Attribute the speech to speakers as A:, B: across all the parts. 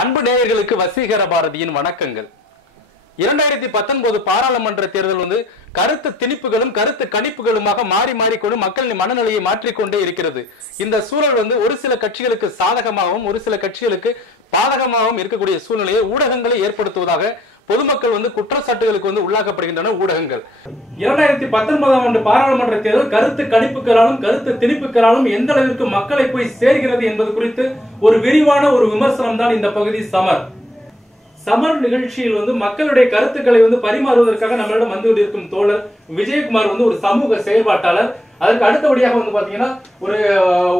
A: அன்பு நேயர்களுக்கு வசீகர பாரதியின் வணக்கங்கள். இரண்டாயிரத்தி பத்தொன்பது பாராளுமன்ற தேர்தல் வந்து கருத்து திணிப்புகளும் கருத்து கணிப்புகளுமாக மாறி மாறிக்கொண்டு மக்களின் மனநிலையை மாற்றிக்கொண்டே இருக்கிறது. இந்த சூழல் வந்து ஒரு சில கட்சிகளுக்கு சாதகமாகவும் ஒரு சில கட்சிகளுக்கு பாதகமாகவும் இருக்கக்கூடிய சூழ்நிலையை ஊடகங்களை ஏற்படுத்துவதாக பொதுமக்கள் வந்து குற்றச்சாட்டுகளுக்கு வந்து உள்ளாக்கப்படுகின்றன ஊடகங்கள். இரண்டாயிரத்தி பத்தொன்பதாம் ஆண்டு பாராளுமன்ற தேர்தல் கருத்து கணிப்புகளாலும் கருத்து திணிப்புகளாலும் எந்த அளவிற்கு மக்களை போய் சேர்கிறது என்பது குறித்து ஒரு விரிவான ஒரு விமர்சனம் தான் இந்த பகுதி சமர். சமர் நிகழ்ச்சியில் வந்து மக்களுடைய கருத்துக்களை வந்து பரிமாறுவதற்காக நம்மளிடம் வந்து கொண்டிருக்கும் தோழர் விஜயகுமார் வந்து ஒரு சமூக செயல்பாட்டாளர். அதற்கு அடுத்தபடியாக வந்து பாத்தீங்கன்னா ஒரு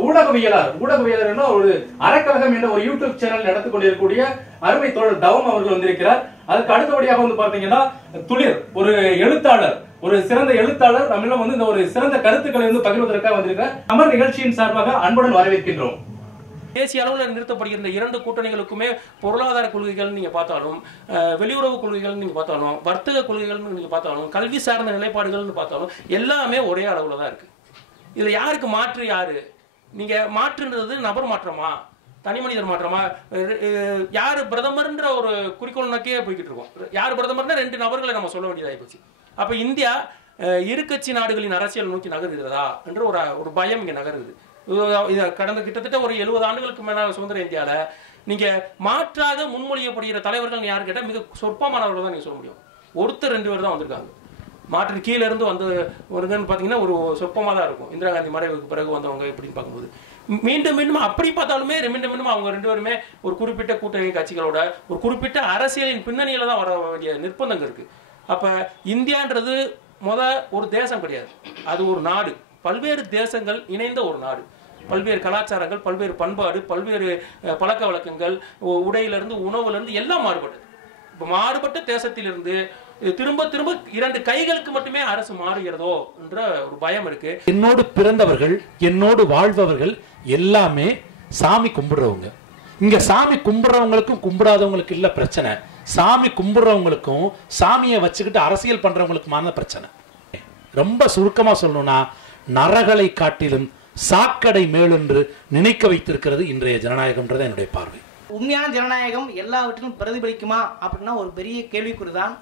A: ஊடகவியலார் ஊடகவியலர் ஒரு அறக்கழகம் என்ற ஒரு யூடியூப் சேனல் நடத்தி கொண்டிருக்கக்கூடிய அருமை தோழர் தவம் அவர்கள் வந்திருக்கிறார். அதுக்கு அடுத்தபடியாக வந்து பாத்தீங்கன்னா துளிர் ஒரு எழுத்தாளர் ஒரு சிறந்த எழுத்தாளர். நம்மளும் வந்து இந்த ஒரு சிறந்த கருத்துக்களை வந்து பகிர்வதற்காக வந்திருக்கிறார். நம்ம நிகழ்ச்சியின் சார்பாக அன்புடன் வரவேற்கின்றோம்.
B: தேசிய அளவில் நிறுத்தப்படுகிற இரண்டு கூட்டணிகளுக்குமே பொருளாதார கொள்கைகள் நீங்கள் பார்த்தாலும் வெளியுறவு கொள்கைகள் நீங்கள் பார்த்தாலும் வர்த்தக கொள்கைகள்னு நீங்கள் பார்த்தாலும் கல்வி சார்ந்த நிலைப்பாடுகள்னு பார்த்தாலும் எல்லாமே ஒரே அளவில் தான் இருக்குது இதில் யாருக்கு மாற்று யார்? நீங்கள் மாற்றுன்றது நபர் மாற்றமா? தனி மனிதர் மாற்றமா? யார் பிரதமர்ன்ற ஒரு குறிக்கோள் நோக்கியே போய்கிட்டு இருக்கோம். யார் பிரதமர்னா ரெண்டு நபர்களை நம்ம சொல்ல வேண்டியதாகி போச்சு. இந்தியா இருக்கட்சி நாடுகளின் அரசியல் நோக்கி நகர்கிறதா? என்ற ஒரு ஒரு பயம் இங்கே நகருது. இது- கடந்த கிட்டத்தட்ட ஒரு எழுபது ஆண்டுகளுக்கு மேலான சுதந்திர இந்தியாவில் நீங்கள் மாற்றாக முன்மொழியப்படுகிற தலைவர்கள் யாரு கேட்டால் மிக சொற்பமானவர்கள் தான் நீங்கள் சொல்ல முடியும். ஒருத்தர் ரெண்டு பேர் தான் வந்திருக்காங்க. மாற்று கீழேருந்து வந்து வருதுன்னு பார்த்தீங்கன்னா ஒரு சொற்பமாக தான் இருக்கும். இந்திரா காந்தி மறைவுக்கு பிறகு வந்தவங்க எப்படின்னு பார்க்கும்போது. மீண்டும் மீண்டும் அப்படி பார்த்தாலுமே மீண்டும் மீண்டும் அவங்க ரெண்டு பேருமே ஒரு குறிப்பிட்ட கூட்டணி கட்சிகளோட ஒரு குறிப்பிட்ட அரசியலின் பின்னணியில தான் வர வேண்டிய நிர்பந்தங்கள் இருக்கு. அப்ப இந்தியான்றது முத ஒரு தேசம் கிடையாது. அது ஒரு நாடு. பல்வேறு தேசங்கள் இணைந்த ஒரு நாடு. பல்வேறு கலாச்சாரங்கள் பல்வேறு பண்பாடு பல்வேறு பழக்க வழக்கங்கள் உடையிலிருந்து உணவுலேருந்து எல்லாம் மாறுபட்டது. இப்போ மாறுபட்ட தேசத்திலிருந்து திரும்ப திரும்ப இரண்டு கைகளுக்கு மட்டுமே அரசு மாறுகிறதோ என்ற ஒரு பயம் இருக்கு.
C: என்னோடு பிறந்தவர்கள் என்னோடு வாழ்பவர்கள் எல்லாமே சாமி கும்பிடுறவங்க. இங்க சாமி கும்பிடுறவங்களுக்கும் கும்பிடாதவங்களுக்கு இல்ல பிரச்சனை. சாமி கும்பிடுறவங்களுக்கும் சாமியை வச்சுக்கிட்டு அரசியல் பண்றவங்களுக்குமான பிரச்சனை. ரொம்ப சுருக்கமா சொல்லணும்னா நரகளை காட்டிலும் சாக்கடை மேலென்று நினைக்க வைத்திருக்கிறது இன்றைய ஜனநாயகம்ன்றது என்னுடைய பார்வை.
D: உண்மையான ஜனநாயகம் எல்லாவற்றிலும் பிரதிபலிக்குமா அப்படின்னா ஒரு பெரிய கேள்விக்குறி தான்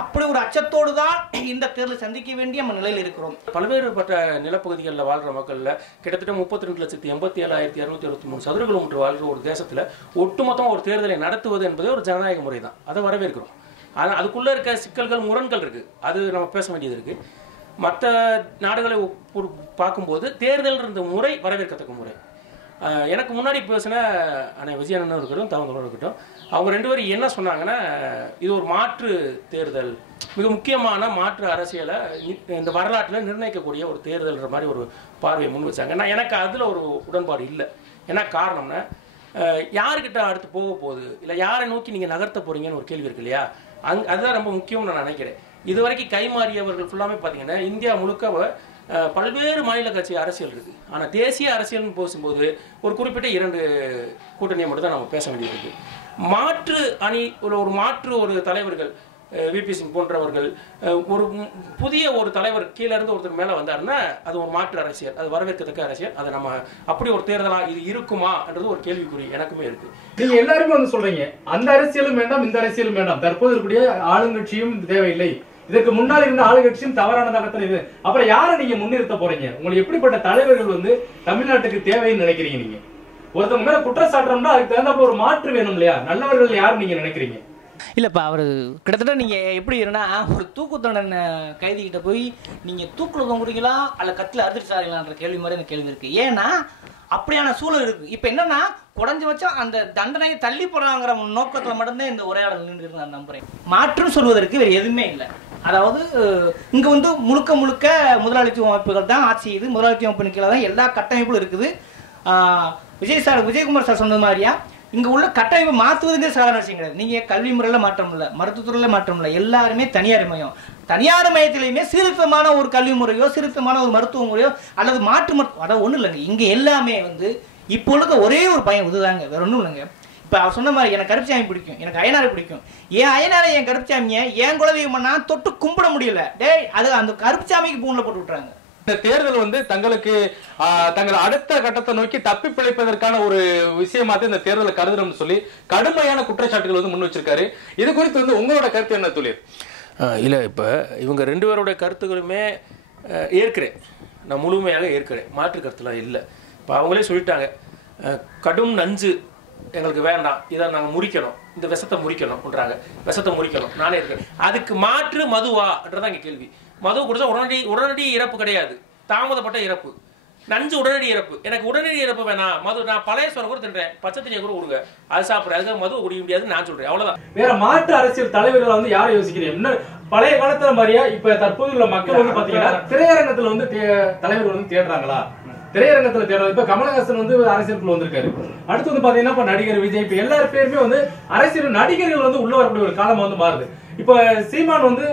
D: அப்படி ஒரு அச்சத்தோடு தான் இந்த தேர்தலை சந்திக்க வேண்டிய நம்ம நிலையில் இருக்கிறோம்.
B: பல்வேறுபட்ட நிலப்பகுதிகளில் வாழ்ற மக்கள்ல கிட்டத்தட்ட முப்பத்தி ரெண்டு லட்சத்தி எண்பத்தி ஏழாயிரத்தி இரநூத்தி அறுபத்தி மூணு சதுர கிலோமீட்டர் வாழ்ற ஒரு தேசத்துல ஒட்டுமொத்தம் ஒரு தேர்தலை நடத்துவது என்பதே ஒரு ஜனநாயக முறை தான் அதை வரவேற்கிறோம். ஆனா அதுக்குள்ள இருக்க சிக்கல்கள் முரண்கள் இருக்கு. அது நம்ம பேச வேண்டியது இருக்கு. மற்ற நாடுகளை பார்க்கும்போது தேர்தல் இருந்த முறை வரவேற்கத்தக்க முறை. எனக்கு முன்னாடி பேசின அண்ணன் விஜயண்ணனும் இருக்கட்டும் தவந்தோடும் இருக்கட்டும் அவங்க ரெண்டு பேரும் என்ன சொன்னாங்கன்னா இது ஒரு மாற்று தேர்தல் மிக முக்கியமான மாற்று அரசியலை இந்த வரலாற்றில் நிர்ணயிக்கக்கூடிய ஒரு தேர்தல்ன்ற மாதிரி ஒரு பார்வையை முன் வச்சாங்க. நான் எனக்கு அதில் ஒரு உடன்பாடு இல்லை. என்ன காரணம்னா யாருக்கிட்ட அடுத்து போக போகுது? இல்லை யாரை நோக்கி நீங்கள் நகர்த்த போகிறீங்கன்னு ஒரு கேள்வி இருக்கு இல்லையா? அங் அதுதான் ரொம்ப முக்கியம்னு நான் நினைக்கிறேன். இதுவரைக்கும் கைமாறியவர்கள் ஃபுல்லாமே பார்த்தீங்கன்னா இந்தியா முழுக்க பல்வேறு மாநில கட்சி அரசியல் இருக்குது ஆனால் தேசிய அரசியல்னு பேசும்போது ஒரு குறிப்பிட்ட இரண்டு கூட்டணியை மட்டும் தான் நம்ம பேச வேண்டியிருக்கு மாற்று அணி ஒரு ஒரு மாற்று ஒரு தலைவர்கள் விபி சிங் போன்றவர்கள் ஒரு புதிய ஒரு தலைவர் கீழே இருந்து ஒருத்தர் மேலே வந்தாருன்னா அது ஒரு மாற்று அரசியல் அது வரவேற்கத்தக்க அரசியல் அதை நம்ம அப்படி ஒரு தேர்தலா இது இருக்குமான்றது ஒரு கேள்விக்குறி எனக்குமே இருக்கு.
A: நீங்க எல்லாருமே வந்து சொல்றீங்க அந்த அரசியலும் வேண்டாம் இந்த அரசியலும் வேண்டாம். தற்போது இருக்கக்கூடிய ஆளுங்கட்சியும் தேவையில்லை. இதற்கு முன்னால் இருந்த ஆளுங்கட்சியும் தவறானதாகத்தான் இது அப்புறம் யாரை நீங்க முன்னிறுத்த போறீங்க? உங்களுக்கு எப்படிப்பட்ட தலைவர்கள் வந்து தமிழ்நாட்டுக்கு தேவைன்னு நினைக்கிறீங்க நீங்க? ஒருத்தவங்க மேல குற்றச்சாட்டுறோம்னா அதுக்கு தகுந்தப்ப ஒரு மாற்று வேணும் இல்லையா? நல்லவர்கள் யார் நீங்க நினைக்கிறீங்க?
D: இல்லைப்பா அவர் கிட்டத்தட்ட நீங்கள் எப்படி இருன்னா ஒரு தூக்கு தண்டனை கைதிகிட்ட போய் நீங்கள் தூக்கில் தொங்குறீங்களா அல்ல கத்தில் அறுத்துட்டு சாரீங்களான்ற கேள்வி மாதிரி அந்த கேள்வி இருக்குது ஏன்னா அப்படியான சூழல் இருக்குது இப்போ என்னன்னா குறைஞ்சபட்சம் அந்த தண்டனையை தள்ளி போடுறாங்கிற நோக்கத்தில் மட்டும்தான் இந்த உரையாடல் நின்று நான் நம்புறேன். மாற்றுன்னு சொல்வதற்கு வேறு எதுவுமே இல்லை. அதாவது இங்கே வந்து முழுக்க முழுக்க முதலாளித்துவ அமைப்புகள் தான் ஆட்சி செய்யுது முதலாளித்துவ அமைப்பின் கீழே தான் எல்லா கட்டமைப்பும் இருக்குது. விஜய் சார் விஜயகுமார் சார் சொன்னது மாதிரியா? இங்க உள்ள கட்டமைப்பை மாற்றுவதுங்கிற சாதாரண விஷயம் கிடையாது. நீங்க கல்வி முறையில மாற்றம் இல்லை மருத்துவத்துறையில மாற்றம் இல்லை எல்லாருமே தனியார் மையம். தனியார் மையத்திலையுமே சீர்திருத்தமான ஒரு கல்வி முறையோ சீர்திருத்தமான ஒரு மருத்துவ முறையோ அல்லது மாற்று மருத்துவம் அதாவது ஒன்றும் இல்லைங்க. இங்க எல்லாமே வந்து இப்போ ஒரே ஒரு பயம் இதுதாங்க வேற ஒன்றும் இல்லைங்க. இப்ப அவர் சொன்ன மாதிரி எனக்கு கருப்புசாமி பிடிக்கும் எனக்கு அயனாரை பிடிக்கும். என் அயனாரை என் கருப்புசாமியை என் குலதெய்வம் பண்ணா தொட்டு கும்பிட முடியல. டேய் அது அந்த கருப்புசாமிக்கு பூனில் போட்டு விட்டுறாங்க.
A: இந்த தேர்தல் வந்து தங்களுக்கு தங்கள் அடுத்த கட்டத்தை நோக்கி தப்பி பிழைப்பதற்கான ஒரு விஷயமா இந்த தேர்தலை கருதுறோம்னு சொல்லி கடுமையான குற்றச்சாட்டுகள் வந்து முன் வச்சிருக்காரு. இது குறித்து வந்து உங்களோட கருத்து என்ன துளிர்
B: இல்லை இப்போ இவங்க ரெண்டு பேரோட கருத்துக்களுமே அஹ், ஏற்கிறேன். நான் முழுமையாக ஏற்கிறேன். மாற்று கருத்துலாம் இல்லை. இப்போ அவங்களே சொல்லிட்டாங்க கடும் நஞ்சு எங்களுக்கு வேண்டாம். இதை நாங்கள் முறிக்கணும். இந்த விஷத்தை முறிக்கணும்ன்றாங்க விஷத்தை முறிக்கணும். நானே இருக்கேன். அதுக்கு மாற்று மதுவான்றதான் இங்கே கேள்வி. மது கொடுத்தா உடனடி உடனடி இறப்பு கிடையாது. தாமதப்பட்ட இறப்பு. நஞ்சு உடனடி இறப்பு. எனக்கு உடனடி இறப்பு வேணாம். மது நான் பழைய சோறு கூட தின்றேன். பச்சை தண்ணியை கூட கொடுங்க அது சாப்பிட்றேன். அதுக்காக மது குடிக்க முடியாதுன்னு நான் சொல்றேன். அவ்வளவுதான்.
E: வேற மாற்று அரசியல் தலைவர்களை வந்து யாரை யோசிக்கிறீங்க? இன்னும் பழைய காலத்துல மாதிரியா இப்ப தற்போது உள்ள மக்கள் வந்து பாத்தீங்கன்னா திரையரங்கத்துல வந்து தே- தலைவர் வந்து தேடுறாங்களா? திரையரங்கத்துல தேடுறது. இப்ப கமலஹாசன் வந்து அரசியலுக்குள்ள வந்திருக்காரு. அடுத்து வந்து பாத்தீங்கன்னா இப்ப நடிகர் விஜய் இப்ப எல்லா பேருமே வந்து அரசியல் நடிகர்கள் வந்து உள்ள வரக்கூடிய ஒரு காலம் வந்து மாறுது. இப்ப சீமான் வந்து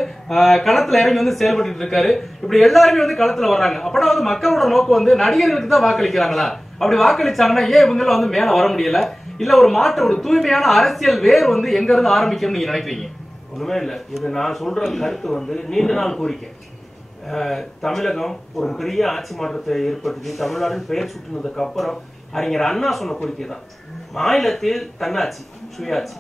E: களத்துல இறங்கி வந்து செயல்பட்டு இருக்காரு. இப்படி எல்லாருமே வந்து களத்துல வர்றாங்க. அப்பனா வந்து மக்களோட நோக்கம் வந்து நடிகர்களுக்கு தான் வாக்களிக்கிறாங்களா? அப்படி வாக்களிச்சாங்கன்னா ஏன் இவங்கள வந்து மேல வர முடியல? இல்ல ஒரு மாற்ற ஒரு தூய்மையான அரசியல் வேர் வந்து எங்க இருந்து ஆரம்பிக்கும்னு நீங்க நினைக்கிறீங்க?
B: ஒண்ணுமே இல்லை. இது நான் சொல்ற கருத்து வந்து நீண்ட நாள் கோரிக்கை. தமிழகம் ஒரு பெரிய ஆட்சி மாற்றத்தை ஏற்படுத்தி தமிழ்நாடுன்னு பெயர் சுட்டினதுக்கு அப்புறம் அறிஞர் அண்ணா சொன்ன கோரிக்கை தான். மாநிலத்தில் தன்னாட்சி சுயாட்சி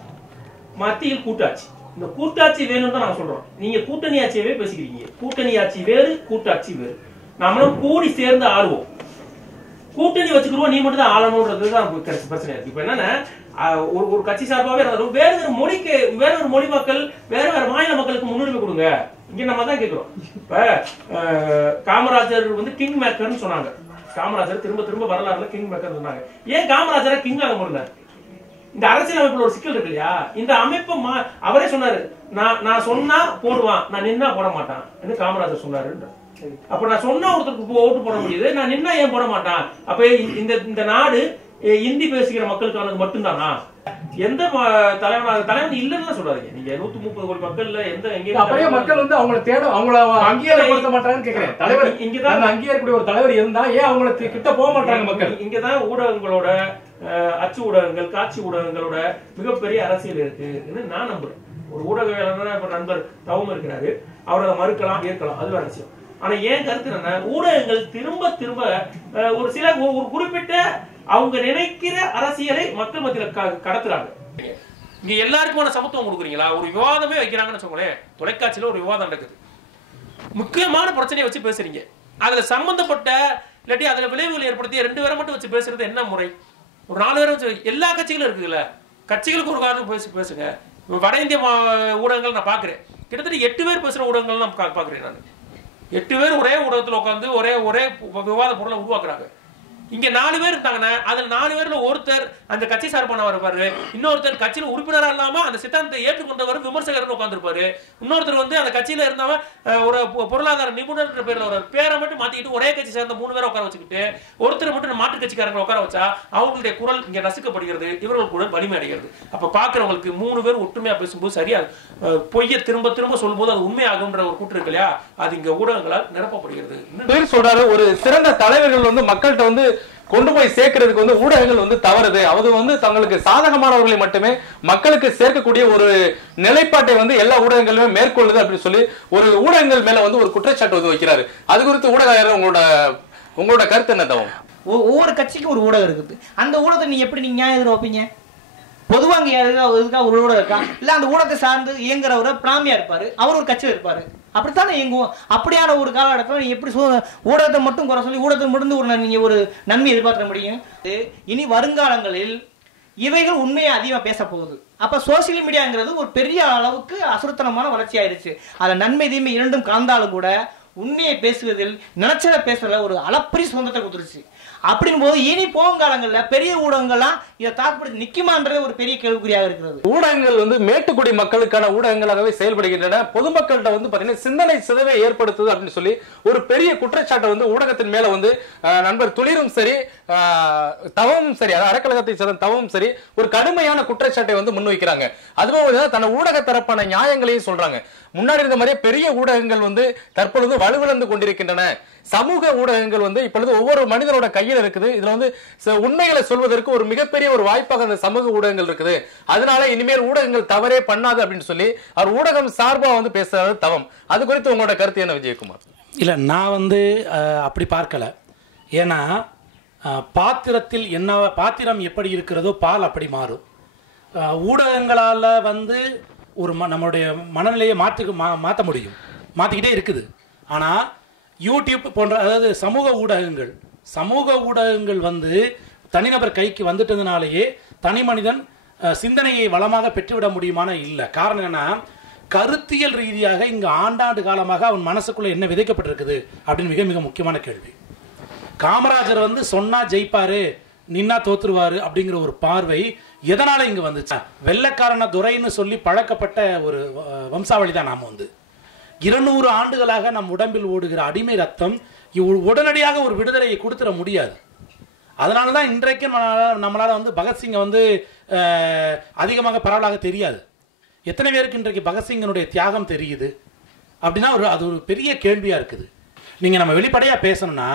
B: மத்தியில் கூட்டாட்சி. இந்த கூட்டாட்சி வேணும்னு தான் நான் சொல்றோம். நீங்க கூட்டணி ஆட்சியவே பேசிக்கிறீங்க. கூட்டணி ஆட்சி வேறு கூட்டாட்சி வேறு. நம்மளும் கூடி சேர்ந்து ஆளுவோம் கூட்டணி வச்சுக்கிறோம் நீ மட்டும் தான் ஆளணுன்றது தான் கிடைச்ச பிரச்சனை இருக்கு. இப்ப என்னன்னா ஒரு ஒரு கட்சி சார்பாகவே இருந்தாலும் வேற ஒரு மொழிக்கு வேற ஒரு மொழி மக்கள் வேற வேற மாநில மக்களுக்கு முன்னுரிமை கொடுங்க. இங்க நம்ம தான் கேட்கிறோம் இப்ப காமராஜர் வந்து கிங் மேக்கர்னு சொன்னாங்க. காமராஜர் திரும்ப திரும்ப வரலாறுல கிங் மேக்கர் சொன்னாங்க. ஏன் காமராஜரை கிங் ஆக முடியல? இந்த அரசியல் அமைப்புல ஒரு சிக்கல் இருக்கு இல்லையா? இந்த அமைப்பு மா- அவரே சொன்னாரு நான் நான் சொன்னா போடுவான் நான் நின்னா போட மாட்டான் என்று காமராஜர் சொன்னாரு அப்ப நான் சொன்னா ஒருத்தருக்கு ஓட்டு போட முடியுது. நான் நின்னா ஏன் போட மாட்டான்? அப்ப இந்த இந்த நாடு இந்தி பேசுகிற மக்களுக்கானது மட்டும்தானா? எந்த தலைவன் தலைவன் இல்லைன்னு சொல்றாங்க நீங்க நூத்தி முப்பது கோடி மக்கள்ல எந்த
E: அப்படியே மக்கள் வந்து அவங்கள தேட அவங்கள அங்கீகாரப்படுத்த மாட்டாங்கன்னு கேக்குறேன். தலைவர்
B: இங்கதான்
E: அந்த அங்கீகாரக்கூடிய ஒரு தலைவர் இருந்தா ஏன் அவங்கள கிட்ட போக மாட்டாங்க மக்கள்?
B: இங்க- இங்கதான் ஊடகங்களோட அச்சு ஊடகங்கள் காட்சி ஊடகங்களோட மிகப்பெரிய அரசியல் இருக்குன்னு நான் நம்புறேன். ஒரு ஊடகவியலாளர் இப்ப நண்பர் தவம் இருக்கிறாரு. அவர் அதை மறுக்கலாம் ஏற்கலாம். அது விஷயம். ஆனா ஏன் கருத்து என்ன ஊடகங்கள் திரும்ப திரும்ப ஒரு சில ஒரு குறிப்பிட்ட அவங்க நினைக்கிற அரசியலை மக்கள் மத்தியில க- கடத்துறாங்க. இங்க எல்லாருக்குமான சமத்துவம் கொடுக்குறீங்களா? ஒரு விவாதமே வைக்கிறாங்கன்னு சொல்லுங்களேன் தொலைக்காட்சியில ஒரு விவாதம் நடக்குது. முக்கியமான பிரச்சனையை வச்சு பேசுறீங்க. அதுல சம்பந்தப்பட்ட இல்லாட்டி அதுல விளைவுகள் ஏற்படுத்தி ரெண்டு பேரை மட்டும் வச்சு பேசுறது என்ன முறை? ஒரு நாலு பேரை வச்சு எல்லா கட்சிகளும் இருக்குல்ல கட்சிகளுக்கு ஒரு காரணம் பேசி பேசுங்க. வட இந்திய மா- ஊடகங்கள் நான் பாக்குறேன். கிட்டத்தட்ட எட்டு பேர் பேசுற ஊடகங்கள் நான் பார்க்குறேன் பாக்குறேன் நான். எட்டு பேர் ஒரே ஊடகத்தில் உட்காந்து ஒரே ஒரே விவாத பொருளை உருவாக்குறாங்க. இங்க நாலு பேர் இருந்தாங்கன்னா அதுல நாலு பேர்ல ஒருத்தர் அந்த கட்சி சார்பானவர் இருப்பாரு. இன்னொருத்தர் கட்சியில உறுப்பினரா இல்லாம அந்த சித்தாந்தத்தை ஏற்றுக்கொண்டவர் விமர்சகர் உட்காந்துருப்பாரு இன்னொருத்தர் வந்து அந்த கட்சியில இருந்தவன் ஒரு பொ- பொருளாதார நிபுணர் பேர்ல ஒரு பேரை மட்டும் மாத்திக்கிட்டு ஒரே கட்சி சேர்ந்த மூணு பேரை உட்கார வச்சுக்கிட்டு ஒருத்தர் மட்டும் மாற்று கட்சிக்காரங்களை உட்கார வச்சா அவங்களுடைய குரல் இங்க நசுக்கப்படுகிறது இவர்கள் குரல் வலிமை அடைகிறது. அப்ப பாக்குறவங்களுக்கு மூணு பேர் ஒற்றுமையா பேசும்போது சரியா பொய்ய பொய்யை திரும்ப திரும்ப சொல்லும்போது அது உண்மையாகுன்ற ஒரு கூற்று இருக்கு இல்லையா? அது இங்க ஊடகங்களால் நிரப்பப்படுகிறது.
A: சொல்றாரு ஒரு சிறந்த தலைவர்கள் வந்து மக்கள்கிட்ட வந்து கொண்டு போய் சேர்க்கறதுக்கு வந்து ஊடகங்கள் வந்து தவறுது. அது வந்து தங்களுக்கு சாதகமானவர்களை மட்டுமே மக்களுக்கு சேர்க்கக்கூடிய ஒரு நிலைப்பாட்டை வந்து எல்லா ஊடகங்களுமே மேற்கொள்ளுது அப்படின்னு சொல்லி ஒரு ஊடகங்கள் மேல வந்து ஒரு குற்றச்சாட்டு வந்து வைக்கிறாரு. அது குறித்து ஊடக உங்களோட உங்களோட கருத்து என்ன தவம்?
D: ஒ- ஒவ்வொரு கட்சிக்கும் ஒரு ஊடகம் இருக்குது. அந்த ஊடகத்தை நீங்க எப்படி நீங்க நியாயம் எதிர்பார்ப்பீங்க பொதுவாக அங்க யாருக்கா ஒரு ஊடகம் இருக்கா? இல்ல அந்த ஊடகத்தை சார்ந்து இயங்குறவர பிராமியா இருப்பாரு. அவர் ஒரு கட்சியில் இருப்பாரு. அப்படித்தானே இயங்குவோம்? அப்படியான ஒரு காலகட்டத்தில் எப்படி ஊடகத்தை மட்டும் குறை சொல்லி ஊடகத்தை மட்டும் ஒரு நீங்கள் ஒரு நன்மை எதிர்பார்க்க முடியும்? இனி வருங்காலங்களில் இவைகள் உண்மையை அதிகமாக பேச போகுது. அப்போ சோசியல் மீடியாங்கிறது ஒரு பெரிய அளவுக்கு அசுரத்தனமான வளர்ச்சி ஆயிருச்சு அதில் நன்மை தீமை இரண்டும் கலந்தாலும் கூட உண்மையை பேசுவதில் நினைச்சதை பேசுறதுல ஒரு அளப்பரிய சுதந்திரத்தை கொடுத்துருச்சு. அப்படின் போது இனி போகுங்காலங்கள்ல பெரிய ஊடகங்கள்லாம் இதை தாக்குப்பிடிச்சு நிற்குமான்றது ஒரு பெரிய கேள்விக்குறியாக இருக்கிறது.
A: ஊடகங்கள் வந்து மேட்டுக்குடி மக்களுக்கான ஊடகங்களாகவே செயல்படுகின்றன. பொதுமக்கள்கிட்ட வந்து பார்த்தீங்கன்னா சிந்தனை சிதவை ஏற்படுத்துது அப்படின்னு சொல்லி ஒரு பெரிய குற்றச்சாட்டை வந்து ஊடகத்தின் மேலே வந்து நண்பர் துளிரும் சரி தவமும் சரி அதாவது அறக்கழகத்தை சேர்ந்த தவமும் சரி ஒரு கடுமையான குற்றச்சாட்டை வந்து முன்வைக்கிறாங்க. அதுவும் வந்து தன்னை ஊடக தரப்பான நியாயங்களையும் சொல்றாங்க. முன்னாடி இருந்த மாதிரியே பெரிய ஊடகங்கள் வந்து தற்பொழுது வலுவிழந்து கொண்டிருக்கின்றன. சமூக ஊடகங்கள் வந்து இப்பொழுது ஒவ்வொரு மனிதனோட கையில் இருக்குது. இதுல வந்து உண்மைகளை சொல்வதற்கு ஒரு மிகப்பெரிய ஒரு வாய்ப்பாக அந்த சமூக ஊடகங்கள் இருக்குது. அதனால இனிமேல் ஊடகங்கள் தவறே பண்ணாது அப்படின்னு சொல்லி அவர் ஊடகம் சார்பாக வந்து பேசுறது தவம். அது குறித்து உங்களோட கருத்து என்ன விஜயகுமார்?
C: இல்லை நான் வந்து அப்படி பார்க்கல. ஏன்னா பாத்திரத்தில் என்ன பாத்திரம் எப்படி இருக்கிறதோ பால் அப்படி மாறும். ஊடகங்களால் வந்து ஒரு ம நம்மளுடைய மனநிலையை மாற்றி மா மாற்ற முடியும். மாற்றிக்கிட்டே இருக்குது. ஆனால் யூடியூப் போன்ற அதாவது சமூக ஊடகங்கள். சமூக ஊடகங்கள் வந்து தனிநபர் கைக்கு வந்துட்டதுனாலேயே தனி மனிதன் சிந்தனையை வளமாக பெற்றுவிட முடியுமான இல்லை. காரணம் என்னன்னா கருத்தியல் ரீதியாக இங்கு ஆண்டாண்டு காலமாக அவன் மனசுக்குள்ள என்ன விதைக்கப்பட்டிருக்குது அப்படின்னு மிக மிக முக்கியமான கேள்வி. காமராஜர் வந்து சொன்னா ஜெயிப்பாரு நின்னா தோத்துருவாரு அப்படிங்கிற ஒரு பார்வை எதனால இங்க வந்துச்சா? வெள்ளக்காரன துரைன்னு சொல்லி பழக்கப்பட்ட ஒரு வம்சாவளி தான் நாம வந்து. இருநூறு ஆண்டுகளாக நம் உடம்பில் ஓடுகிற அடிமை ரத்தம் இவ் உடனடியாக ஒரு விடுதலையை கொடுத்துட முடியாது. அதனால தான் இன்றைக்கும் நம்மளால் வந்து பகத்சிங்கை வந்து அதிகமாக பரவலாக தெரியாது. எத்தனை பேருக்கு இன்றைக்கு பகத்சிங்கனுடைய தியாகம் தெரியுது? அப்படின்னா ஒரு அது ஒரு பெரிய கேள்வியாக இருக்குது. நீங்கள் நம்ம வெளிப்படையாக பேசணும்னா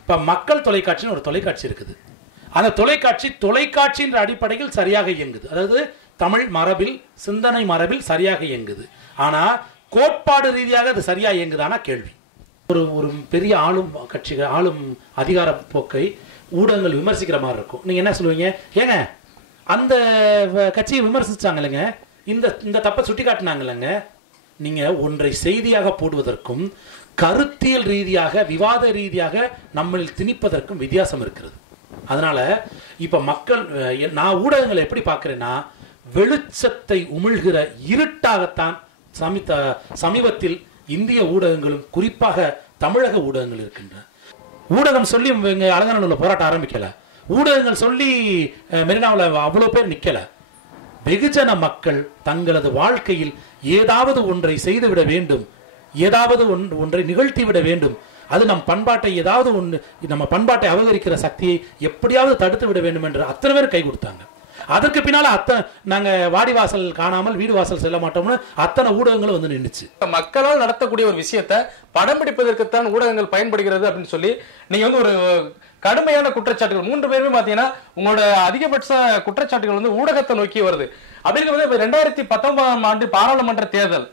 C: இப்போ மக்கள் தொலைக்காட்சின்னு ஒரு தொலைக்காட்சி இருக்குது. அந்த தொலைக்காட்சி தொலைக்காட்சின்ற அடிப்படையில் சரியாக இயங்குது. அதாவது தமிழ் மரபில் சிந்தனை மரபில் சரியாக இயங்குது. ஆனால் கோட்பாடு ரீதியாக அது சரியா இயங்குதானா? கேள்வி. ஒரு ஒரு பெரிய ஆளும் கட்சிகள் ஆளும் அதிகார போக்கை ஊடகங்கள் விமர்சிக்கிற மாதிரி இருக்கும். நீங்க என்ன சொல்லுவீங்க? ஏங்க அந்த கட்சியை விமர்சிச்சாங்க இல்லைங்க இந்த இந்த தப்பை சுட்டி காட்டினாங்க நீங்க ஒன்றை செய்தியாக போடுவதற்கும் கருத்தியல் ரீதியாக விவாத ரீதியாக நம்மளில் திணிப்பதற்கும் வித்தியாசம் இருக்கிறது. அதனால இப்ப மக்கள் எ- நான் ஊடகங்களை எப்படி பார்க்குறேன்னா வெளிச்சத்தை உமிழ்கிற இருட்டாகத்தான் சமீத சமீபத்தில் இந்திய ஊடகங்களும் குறிப்பாக தமிழக ஊடகங்கள் இருக்கின்றன. ஊடகம் சொல்லி இங்க அலங்காநல்லூர்ல போராட்டம் ஆரம்பிக்கல. ஊடகங்கள் சொல்லி மெரினாவில் அவ்வளோ அவ்வளவு பேர் நிக்கல. வெகுஜன மக்கள் தங்களது வாழ்க்கையில் ஏதாவது ஒன்றை செய்துவிட வேண்டும். ஏதாவது ஒன்- ஒன்றை நிகழ்த்திவிட வேண்டும். அது நம் பண்பாட்டை ஏதாவது ஒன்று நம்ம பண்பாட்டை அபகரிக்கிற சக்தியை எப்படியாவது தடுத்து விட வேண்டும் என்று அத்தனை பேர் கை கொடுத்தாங்க. அதற்கு பின்னால அத்தனை நாங்க வாடிவாசல் காணாமல் வீடு வாசல் செல்ல மாட்டோம்னு அத்தனை ஊடகங்களும் வந்து நின்றுச்சு
A: மக்களால் நடத்தக்கூடிய ஒரு விஷயத்தை படம் பிடிப்பதற்குத்தான் ஊடகங்கள் பயன்படுகிறது அப்படின்னு சொல்லி நீங்க வந்து ஒரு கடுமையான குற்றச்சாட்டுகள் மூன்று பேருமே பாத்தீங்கன்னா உங்களோட அதிகபட்ச குற்றச்சாட்டுகள் வந்து ஊடகத்தை நோக்கி வருது. அப்படிங்கிறது ரெண்டாயிரத்தி பத்தொன்பதாம் ஆண்டு பாராளுமன்ற தேர்தல்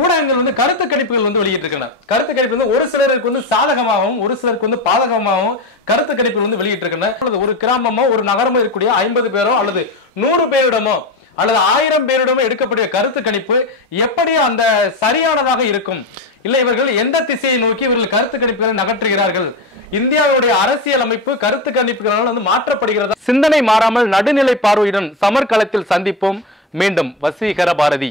A: ஊடகங்கள் வந்து கருத்து கணிப்புகள் வந்து வெளியிட்டிருக்கின்றன. கருத்து கணிப்பு வந்து ஒரு சிலருக்கு வந்து சாதகமாகவும் ஒரு சிலருக்கு வந்து பாதகமாகவும் கருத்து கணிப்புகள் வந்து வெளியிட்டிருக்கின்றன. அல்லது ஒரு கிராமமோ ஒரு நகரமோ இருக்கக்கூடிய ஐம்பது பேரோ அல்லது நூறு பேரிடமோ அல்லது ஆயிரம் பேரிடமோ எடுக்கக்கூடிய கருத்து கணிப்பு எப்படி அந்த சரியானதாக இருக்கும். இல்லை இவர்கள் எந்த திசையை நோக்கி இவர்கள் கருத்து கணிப்புகளை நகற்றுகிறார்கள்? இந்தியாவுடைய அரசியல் அமைப்பு கருத்து கணிப்புகளால் வந்து மாற்றப்படுகிறது? சிந்தனை மாறாமல் நடுநிலை பார்வையுடன் சமர்க்களத்தில் சந்திப்போம். மீண்டும் வசீகர பாரதி.